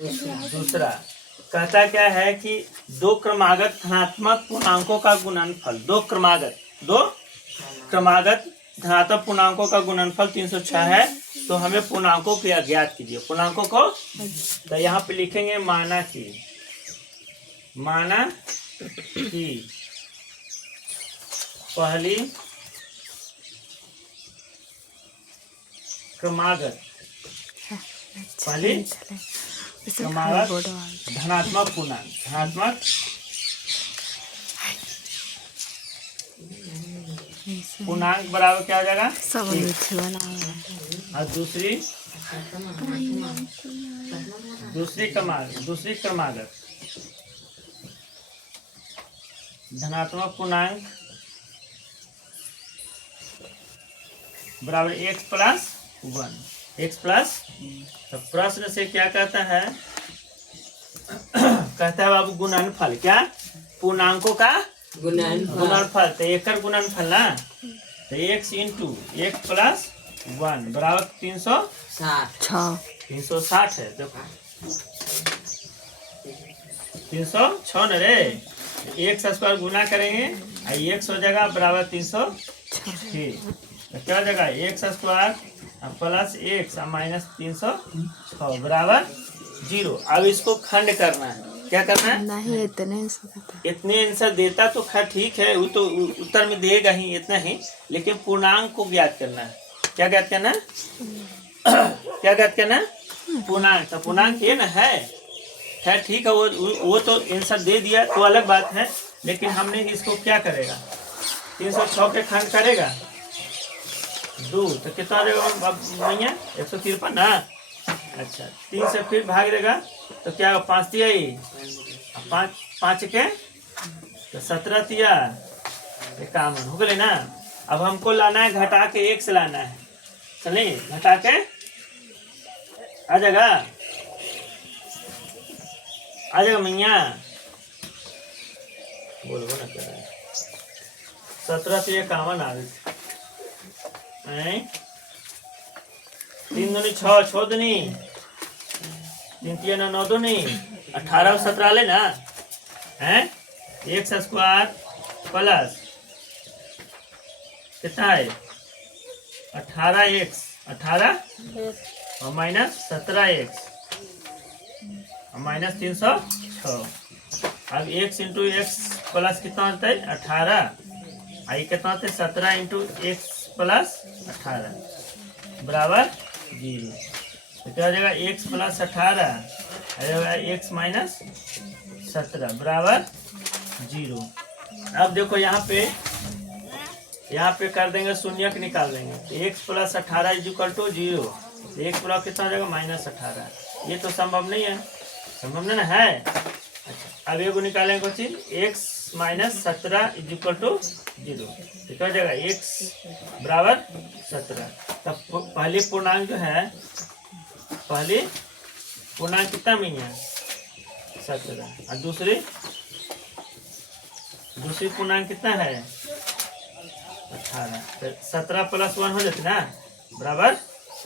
दूसरा कहता क्या है कि दो क्रमागत धनात्मक पूर्णांकों का गुणनफल, दो क्रमागत धनात्मक पूर्णांकों का गुणनफल 306 है। तो हमें पूर्णांकों की अज्ञात कीजिए। पूर्णांकों को तो यहाँ पे लिखेंगे माना कि पहली क्रमागत धनात्मक पूर्णांक बराबर क्या हो जाएगा, और दूसरी क्रमागत धनात्मक पूर्णांक बराबर x प्लस 1। तो प्रश्न से क्या कहता है, कहता है बाबू गुणनफल, क्या पूर्णांकों का गुणनफल। तो एक गुणनफल ना, तो x इंटू x प्लस 1 बराबर 360 है। देखो 306 न रे, x स्क्वायर गुना करेंगे x हो जाएगा बराबर 306। तो क्या हो जाएगा x square plus x minus 306 बराबर 0। अब इसको खंड करना है। क्या करना है, नहीं इतने आंसर देता तो खैर ठीक है, वो तो उत्तर में देगा ही इतना ही, लेकिन पूर्णांक को ज्ञात करना है। क्या ज्ञात करना है क्या ज्ञात करना है, पूर्णांक। तो पूर्णांक ये ना है, खैर ठीक है, वो तो आंसर दे दिया तो अलग बात है, लेकिन हमने इसको क्या करेगा, 306 पे खंड करेगा 2 तो कितना देगा भैया, 153 ना। अच्छा 3 से फिर भाग देगा तो क्या 5 दिया, 5 के तो 17 दिया, 51 हो गए ना। अब हमको लाना है घटा के 1 से लाना है, चलिए घटा के आ जाएगा मैया, बोलो ना क्या 17 से 51 आ गई। 3 दूनी 6, 6 दूनी 3 3 9 दूनी 18 और 17 ले ना है, x स्क्वायर प्लस कितना है 18x और माइनस 17x और माइनस 306। अब x इंटू एक्स प्लस कितना होता है 18, आई कितना होता है 17 इंटू एक्स प्लस 18 बराबर 0। तो क्या हो जाएगा x प्लस 18 x माइनस 17 बराबर 0। अब देखो यहाँ पे कर देंगे शून्य के निकाल देंगे, x plus 18 is equal to 0। x plus कितना हो जाएगा माइनस 18। ये तो संभव नहीं है, संभव नहीं ना है। अच्छा अब एगो निकालेंगे कोई चीज, x minus 17 is equal to 0। तो क्या हो जाएगा x बराबर 17। तब पहली पूर्णांक जो है, पहली पूर्णांक कितना में है 17, और दूसरी पूर्णांक कितना है 18। तो 17 प्लस 1 हो जाते ना बराबर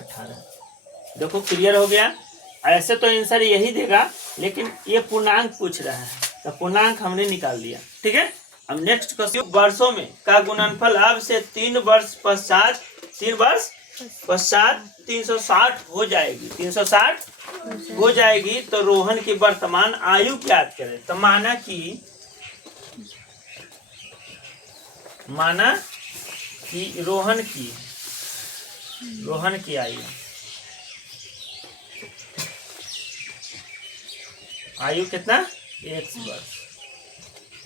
18। देखो क्लियर हो गया। ऐसे तो आंसर यही देगा, लेकिन ये पूर्णांक पूछ रहा है, तो पूर्णांक हमने निकाल दिया। ठीक है, अब नेक्स्ट क्वेश्चन, वर्षों में का गुणनफल अब से 3 वर्ष पश्चात 360 हो जाएगी, 360 हो जाएगी। तो रोहन की वर्तमान आयु ज्ञात करें। तो माना कि रोहन की आयु कितना 1 वर्ष।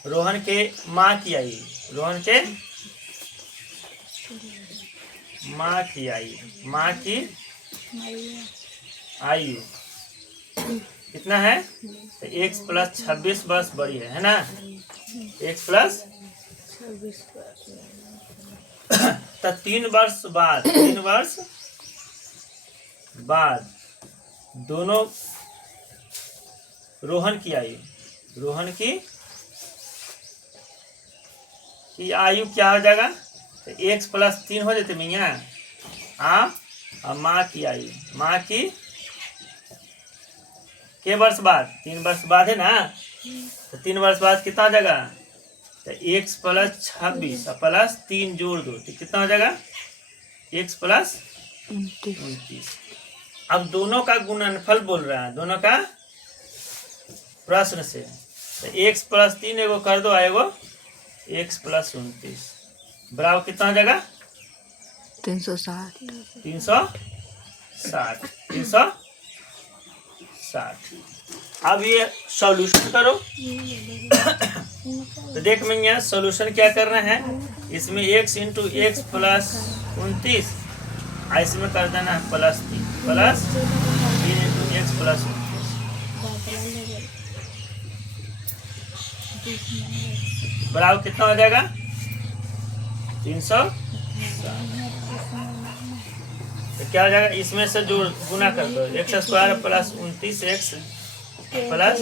रोहन के माँ की आयु कितना है, तो x प्लस 26 वर्ष बड़ी है ना, x प्लस 26। तो 3 वर्ष बाद दोनों रोहन की आयु क्या हो जाएगा, तो x प्लस 3 हो जाते भैया, और माँ की के वर्ष बाद? 3 वर्ष बाद है ना। तो 3 वर्ष बाद कितना हो जाएगा? तो x प्लस 26 और प्लस 3 जोड़ दो तो कितना हो जाएगा? x plus 29। अब दोनों का गुणनफल बोल रहा है, दोनों का प्रश्न से। तो x प्लस 3 एगो कर दो, आएगो x प्लस 29 बराबर कितना हो जाएगा? 360। 360। अब ये सॉल्यूशन करो। तो देख मैं यहाँ सॉल्यूशन क्या कर रहे हैं, इसमें x इंटू एक्स प्लस 29 इसमें कर देना है प्लस 3 इंटू एक्स प्लस 29 बराबर कितना हो जाएगा? 360। तो क्या हो जाएगा? इसमें से जो गुना कर दो, x square plus 29 x plus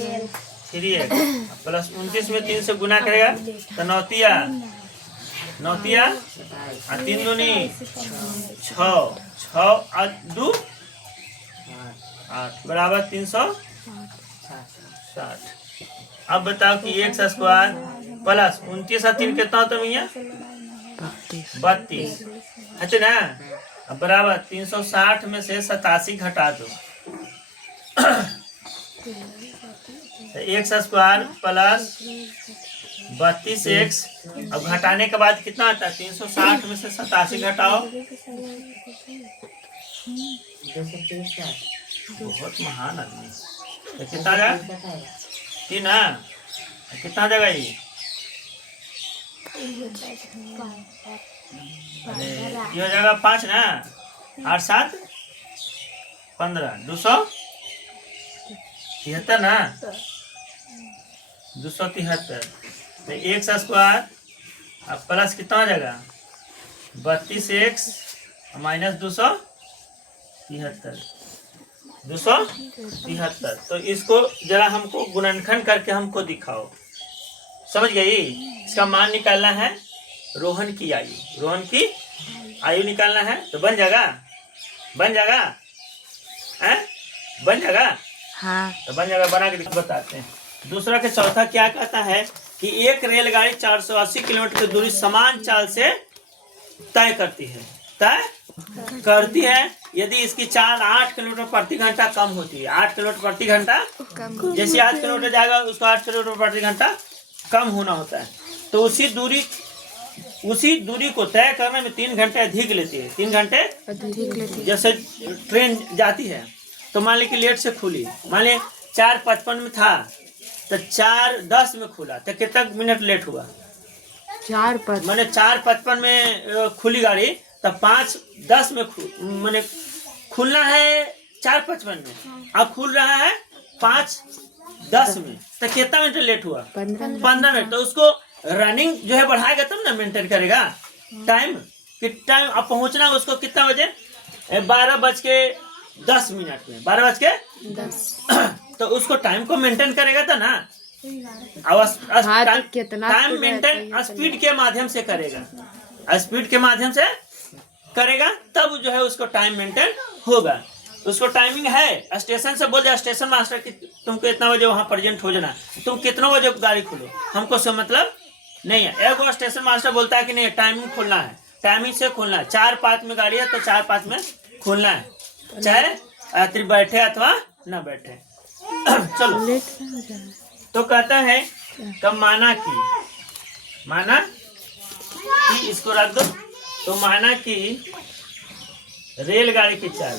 3x plus 29 में 3 से गुना करेगा तो 9 तिया 3 दूनी 6 और 2 8 बराबर 360। अब बताओ कि एक्स स्क्वायर प्लस 29 और 3 कितना होता है भैया? 32 है ना। अब बराबर 360 में से 87 घटा दो तो एक्स स्क्वायर प्लस 32x। अब घटाने के बाद कितना आता है? 360 में से 87 घटाओ, बहुत महान आदमी। तो कितना जाएगा? 3 है, कितना जाएगा ये? ये हो जाएगा 5 ना, 8 7 15 273 ना, 273। तो एक्स स्क्वायर अब प्लस कितना हो जाएगा? 32x minus 273। तो इसको जरा हमको गुणनखंड करके हमको दिखाओ, समझ गई? इसका मान निकालना है, रोहन की आयु निकालना है। तो बन जाएगा हैं? बन जाएगा हाँ। तो बन जाएगा, बना के बताते हैं। दूसरा के चौथा क्या कहता है कि एक रेलगाड़ी 480 किलोमीटर की दूरी समान चाल से तय करती है यदि इसकी चाल 8 किलोमीटर प्रति घंटा कम होती है। 8 किलोमीटर प्रति घंटा, जैसे 8 किलोमीटर जाएगा उसको 8 किलोमीटर प्रति घंटा कम होना होता है। तो उसी दूरी को तय करने में 3 घंटे अधिक लेती है। 3 घंटे जैसे ट्रेन जाती है तो मान ली कि लेट से खुली, मान ली 4:55 में था तो 4:10 में खुला, तो कितना मिनट लेट हुआ? 4:55 मैंने 4:55 में खुली गाड़ी तो 5:10 में मैंने खुलना है 4:55 में, अब खुल रहा है 5:10 में, तो कितना मिनट लेट हुआ? 15 मिनट। तो उसको रनिंग जो है बढ़ाएगा तब ना मेंटेन करेगा टाइम कि टाइम अब पहुंचना उसको कितना बजे? 12:10 में, 12:10 तो उसको टाइम को मेंटेन करेगा था ना। टाइम मेंटेन स्पीड के माध्यम से करेगा, तब जो है उसको टाइम मेंटेन होगा। उसको टाइमिंग है, स्टेशन से बोल दिया स्टेशन मास्टर कि तुमको इतना बजे वहाँ प्रेजेंट हो जाना, तुम कितना बजे गाड़ी खोलो, हमको से मतलब नहीं है। एक स्टेशन मास्टर बोलता है कि नहीं टाइमिंग खोलना है, टाइमिंग से खोलना है। 4:05 में गाड़ी है तो 4:05 में खोलना है, चाहे यात्री बैठे अथवा न बैठे। चलो तो कहता है कब माना कि इसको रख दो। तो माना कि रेलगाड़ी की चाल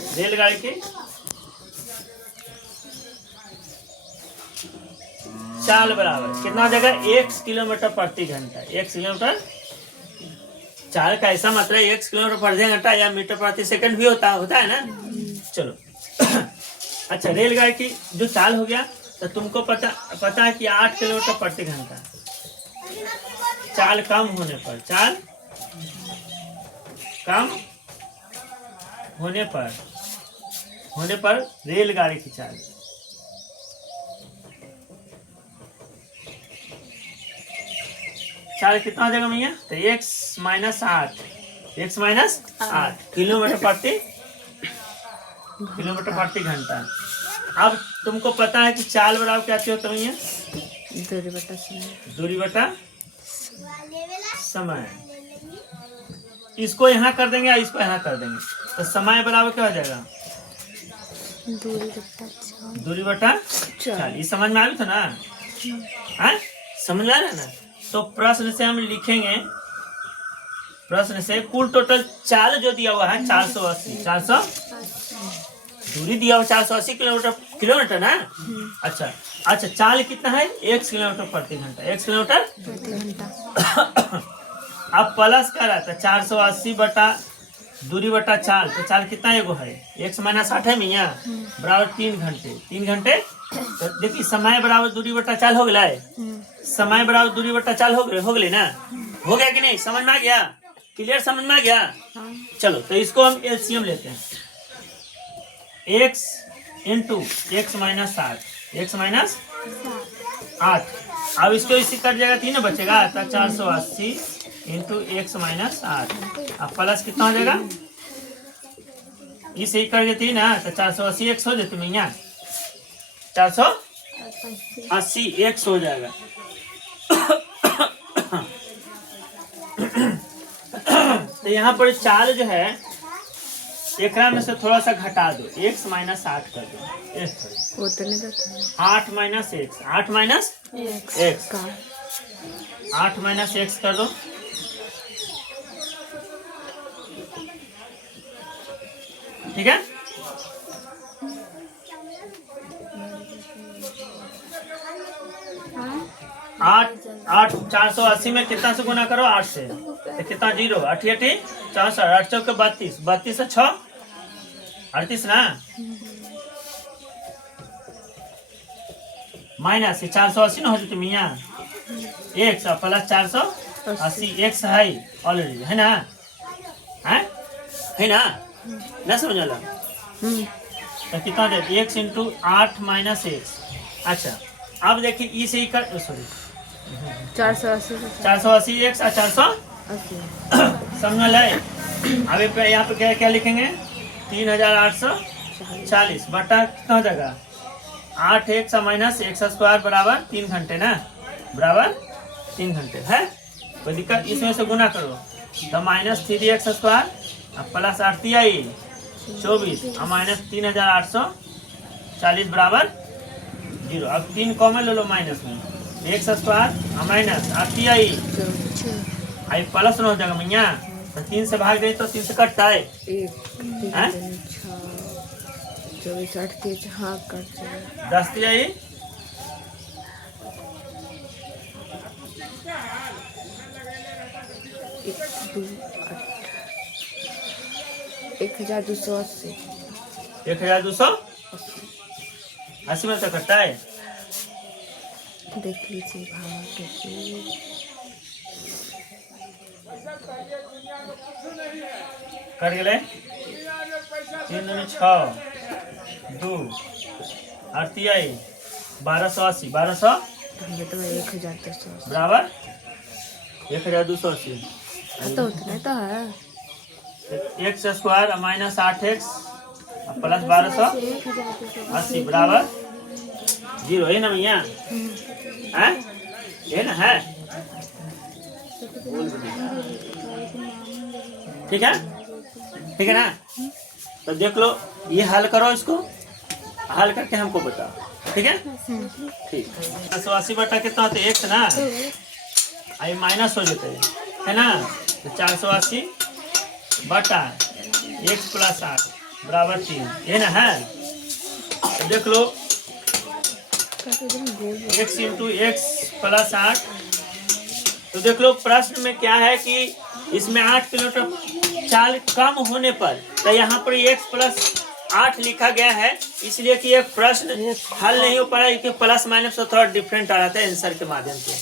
बराबर कितना हो जाएगा? 1 किलोमीटर प्रति घंटा। 1 किलोमीटर चाल का ऐसा मतलब 1 किलोमीटर प्रति घंटा या मीटर प्रति सेकंड भी होता है ना। चलो अच्छा, रेलगाड़ी की जो चाल हो गया तो तुमको पता है कि 8 किलोमीटर प्रति घंटा। चाल कम होने पर रेलगाड़ी की चाल कितना हो जाएगा भैया? तो x माइनस 8 किलोमीटर प्रति घंटा। अब तुमको पता है कि चाल बराबर क्या होता है भैया? दूरी बटा समय। दूरी बटा समय। इसको यहाँ कर देंगे या इसको यहाँ कर देंगे, तो समय बराबर क्या हो जाएगा? दूरी बटा चाल। दूरी बटा चाल। ये समझ में आ भी था ना? हाँ, समझ आ रहा है ना? तो प्रश्न से हम लिखेंगे, प्रश्न से कुल टोटल चाल जो दिया हुआ है 480, 400 दूरी दिया हुआ 480 किलोमीटर ना? अच्छा अच्छा, चाल कितना है? 1 किलोमीटर प्रति घंटा, 1 किलोमीटर प्रति घंटा। अब प्लस कर रहा था 480 बटा दूरी बटा चाल, तो चाल कितना एगो है? 1 - 8 है मियाँ, बराबर 3 घंटे। 3 घंटे तो देखिए समय बराबर दूरी बटा चाल हो गया है। समय बराबर दूरी बटा चाल हो गए ना? हो गया कि नहीं? समझ में आ गया? क्लियर? समझ में आ गया? चलो तो इसको हम एलसीएम लेते हैं। x into x - 8, x - 8। अब इसको इसी कर जाएगा, 3 बचेगा, तो 480 इंटू x - 8। अब प्लस कितना हो जाएगा? इसे ही कर देती ना, तो 480 x हो जाती भैया, 480 x हो जाएगा। तो यहाँ पर चाल जो है एकरा में से थोड़ा सा घटा दो, x - 8 कर दो। उतने तो 8 - x, 8 - x, का 8 - x कर दो। ठीक है? आठ 480 में कितना से गुना करो? 8 से, तो कितना? 0, 8 8 64, 8 चौके 32, 32 से 6 38 ना? माइनस 480 ना हो जाती मियाँ, एक सौ प्लस 480 x है ऑलरेडी, है ना? है ना? ना समझ लो। तो कितना दे? x into 8 - x। अच्छा अब देखिए ई से ही कर, सॉरी 480 x और 480 समझ लाए। अब यहाँ पे क्या क्या लिखेंगे? 3840 बटा कितना हो जाएगा? 8 x - x स्क्वायर बराबर 3 घंटे ना? बराबर 3 घंटे है। कोई दिक्कत? इसमें से गुना करो, तो -3x स्क्वायर अब प्लस 8 आई 24 और माइनस 3840 बराबर 0। अब 3 कॉमन ले लो माइनस में, x स्क्वायर और माइनस 8 आई प्लस न हो जाएगा भैया, तो 3 से भाग दे तो 3 से कटता है। 10 आई 1280 1280 में तो कटता है। देख लीजिए भाव कैसे कट गए 3 दूनी 6 2 8 आई 1280 1280 बराबर 1280 तो उतना तो है। x square minus 8x plus 1280 बराबर 0 है ना भैया? है ना? है ठीक है? ठीक है ना? तो देख लो, ये हल करो, इसको हल करके हमको बताओ। ठीक है? ठीक। 480 बटा कितना होता है? x ना? आई माइनस हो जाते है ना? तो 480 बटा x प्लस 8 बराबर 3, ये ना है? तो देख लो x इंटू x प्लस 8। तो देख लो प्रश्न में क्या है कि इसमें 8 किलोमीटर चाल कम होने पर, तो यहाँ पर x प्लस 8 लिखा गया है, इसलिए कि एक प्रश्न हल नहीं हो पा रहा है, क्योंकि प्लस माइनस तो थोड़ा डिफरेंट आ रहा था आंसर के माध्यम से।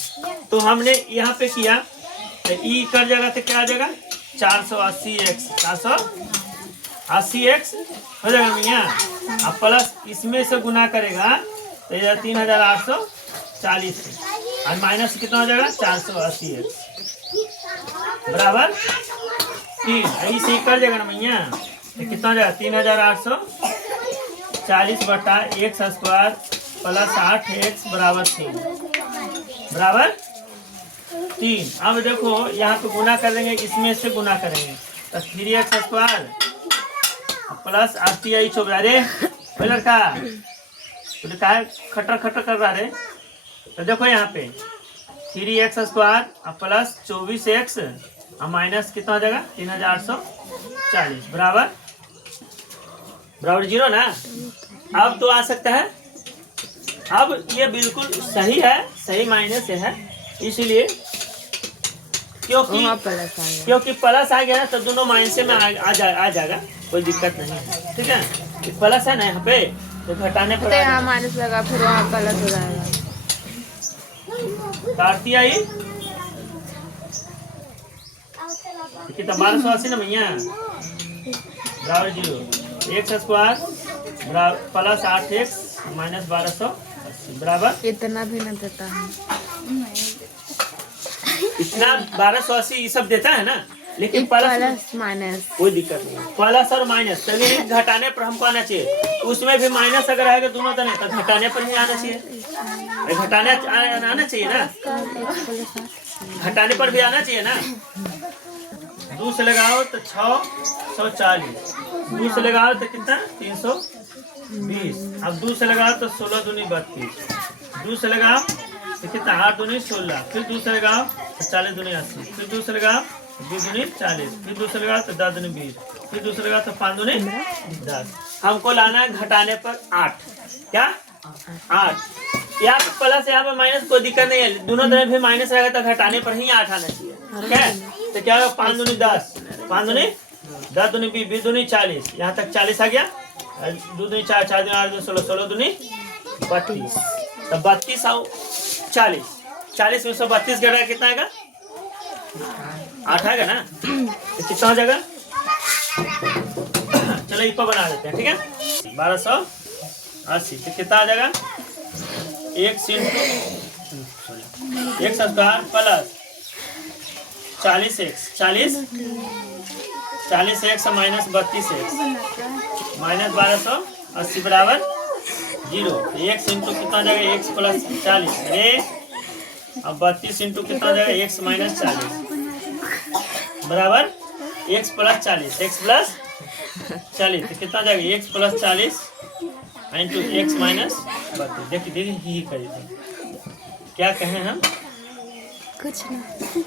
तो हमने यहाँ पे किया, तो ई कर जाएगा तो क्या आ जाएगा? 480x 480x हो जाएगा भैया, अब प्लस इसमें से गुना करेगा तो ये 3840 और माइनस कितना हो जाएगा? 480x बराबर 3। ऐसे ही कर जाएगा ना भैया, तो कितना हो जाएगा? 3840 40 बटा एक्स स्क्वायर प्लस 8x बराबर 3 बराबर 3। अब देखो यहाँ पे गुना कर देंगे, इसमें से गुना करेंगे तो 3x स्क्वायर प्लस 8 चौबीस। अरे वो लड़का तो क्या खटर खटर कर रहा है। तो देखो यहाँ पे 3x square plus 24x minus कितना हो जाएगा 3840 बराबर बराबर 0 ना। अब तो आ सकता है, अब ये बिल्कुल सही है, सही मायने से है, इसलिए क्योंकि प्लस आ गया ना तो दोनों माइनस में आ जाएगा, कोई दिक्कत नहीं है। ठीक है, प्लस है ना यहाँ पे तो घटाने पर यहाँ माइनस लगा फिर वहाँ प्लस हो जाएगा। काटती आई कितना 1280 ना भैया बराबर 0। X square plus 8x minus 1280 बराबर इतना भी न देता है, इतना 1280 ये सब देता है ना, लेकिन प्लस माइनस कोई दिक्कत नहीं। प्लस और माइनस तभी घटाने पर हमको आना चाहिए, उसमें भी माइनस अगर आएगा दोनों तरह तो घटाने पर ही आना चाहिए, घटाने आना चाहिए ना, घटाने पर भी आना चाहिए ना। 2 से लगाओ तो 640, 2 से लगाओ तो कितना 320, अब 2 से लगाओ तो 16 दूनी 32, 2 से लगाओ तो कितना 8 दूनी 16, फिर 2 से लगाओ तो 40 दूनी 80, फिर 2 से लगाओ 2 दूनी 40, फिर 2 से लगाओ तो 10 दूनी 20, फिर 2 से लगाओ तो 5 दूनी 10। हमको लाना है घटाने पर 8, क्या 8। यहाँ पे प्लस यहाँ पे माइनस कोई दिक्कत नहीं है, दोनों तरफ भी माइनस रहेगा तो घटाने पर ही 8 आना चाहिए। ठीक है, तो क्या होगा 5 दूनी 10, 5 दूनी 10 दूनी 20, 20 दूनी 40, यहाँ तक 40 आ गया, 2 दूनी 4, 4 दूनी 8 दूनी 16, 16 दूनी 32, तो 32 और 40, 40 में 132 घटा कितना आएगा 8 आएगा ना, तो कितना हो जाएगा। चलो इपा बना देते हैं। ठीक है, 1280 तो कितना आ जाएगा x square plus 40x minus 32x minus 1280 बराबर 0। x इंटू कितना हो जाएगा x प्लस 40, अरे अब 32 इंटू कितना हो जाएगा x माइनस 40 बराबर x प्लस 40, x प्लस 40 तो कितना हो जाएगा x plus 40 into x minus 32। देखिए देखिए ही करी थी, क्या कहें हम कुछ नहीं।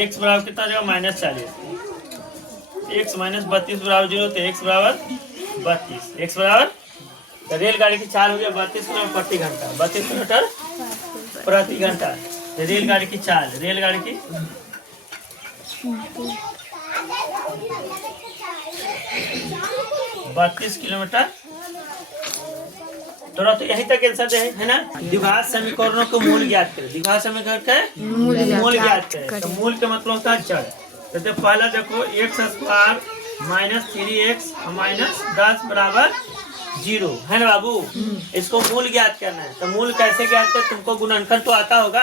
एक्स बराबर कितना जाएगा माइनस 40, एक्स माइनस 32 बराबर 0, तो एक्स बराबर 32, एक्स बराबर तो रेलगाड़ी की चाल हो गया 32 किलोमीटर प्रति घंटा, 32 किलोमीटर प्रति घंटा। तो रेलगाड़ी की चाल, रेलगाड़ी की 32 किलोमीटर। थोड़ा तो यही तक आंसर है ना। द्विघात समीकरणों को मूल ज्ञात करें, द्विघात समीकरण का मूल ज्ञात करें, तो मूल का मतलब होता है जड़। तो पहला देखो x square minus 3x minus 10 बराबर 0 है ना बाबू, इसको मूल ज्ञात करना है। तो मूल कैसे ज्ञात करें, तुमको गुणनखंड तो आता होगा,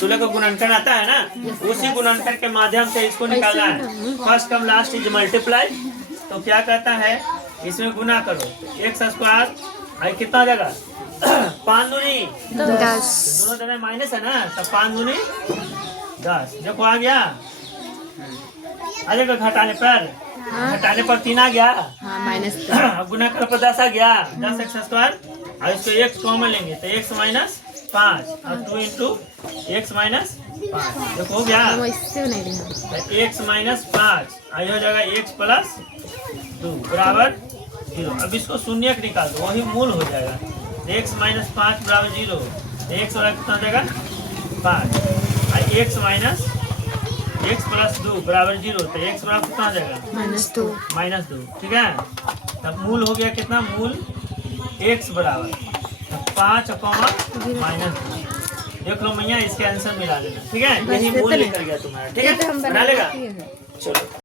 तुम्हें को गुणनखंड आता है ना, उसी गुणनखंड के माध्यम से इसको निकालना है। First come last is multiply, तो क्या कहता है इसमें गुना करो, एक्स स्क्वायर आई कितना हो जाएगा 5 दूनी 10, दोनों तरह माइनस है ना, तो 5 दूनी 10। देखो आ गया, आ जाएगा घटाने पर, घटाने पर 3 आ गया, माइनस गुना कर पर 10 आ गया, 10 एक्स स्क्वायर और इसको x कॉमन लेंगे तो x माइनस 5 और 2 इंटू एक्स माइनस 5। देखो हो गया, x माइनस 5 आई हो जाएगा x प्लस 2 बराबर 0। अब इसको शून्य निकाल दो, वही मूल हो जाएगा। x माइनस 5 बराबर 0, x वाला कितना हो जाएगा 5 और x माइनस x प्लस 2 बराबर 0, तो x बराबर कितना हो जाएगा माइनस 2। ठीक है, तब मूल हो गया कितना, मूल x बराबर 5 माइनस 2। देख लो मैया, इसके आंसर मिला देना। ठीक है, यही मूल निकल गया तुम्हारा। ठीक है, बना लेगा। चलो।